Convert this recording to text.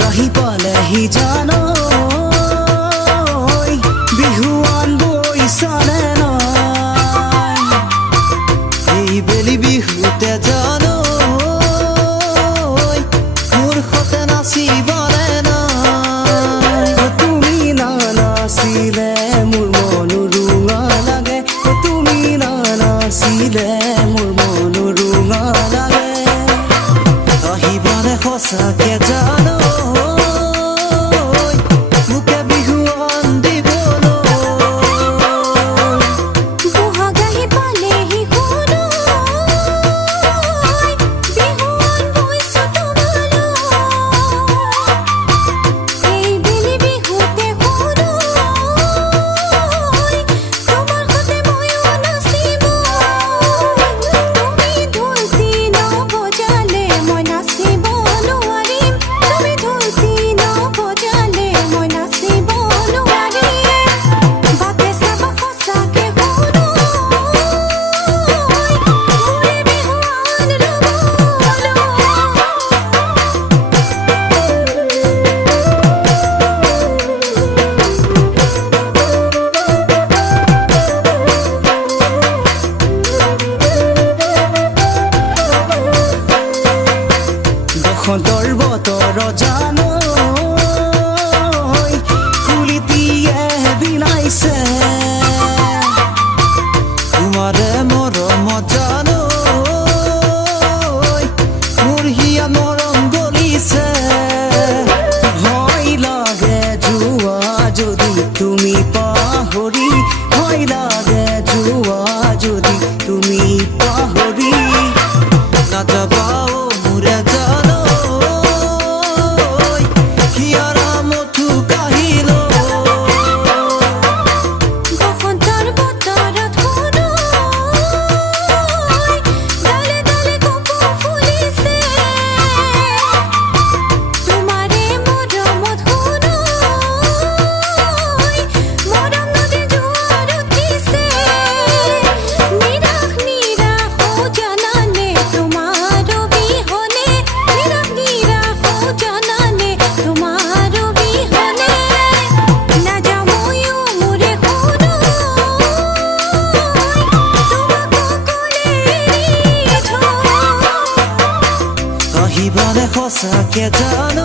গহি পালেহি জানো বিহুৱান বৈছানে নাই এই বেলি বিহুতে জানো মোৰ সতে নাচিবনে নাই তুমি নাচিলে মোৰ মন ৰুঙা লাগে তুমি নাচিলে মোৰ মন ৰুঙা লাগে আহিবানে সঁচাকে জানো বসন্তৰ বতৰ জানো কুলিটিয়ে বিনাইছে তোমাৰে মৰমত জানো মোৰ হিয়া মৰম গলিছে ভয় লাগে যোৱা যদি তুমি পাহৰি ভয় লাগে যোৱা যদি তুমি পাহৰি নাযাবাও মোৰে জানো আহিবানে সঁচাকে জানো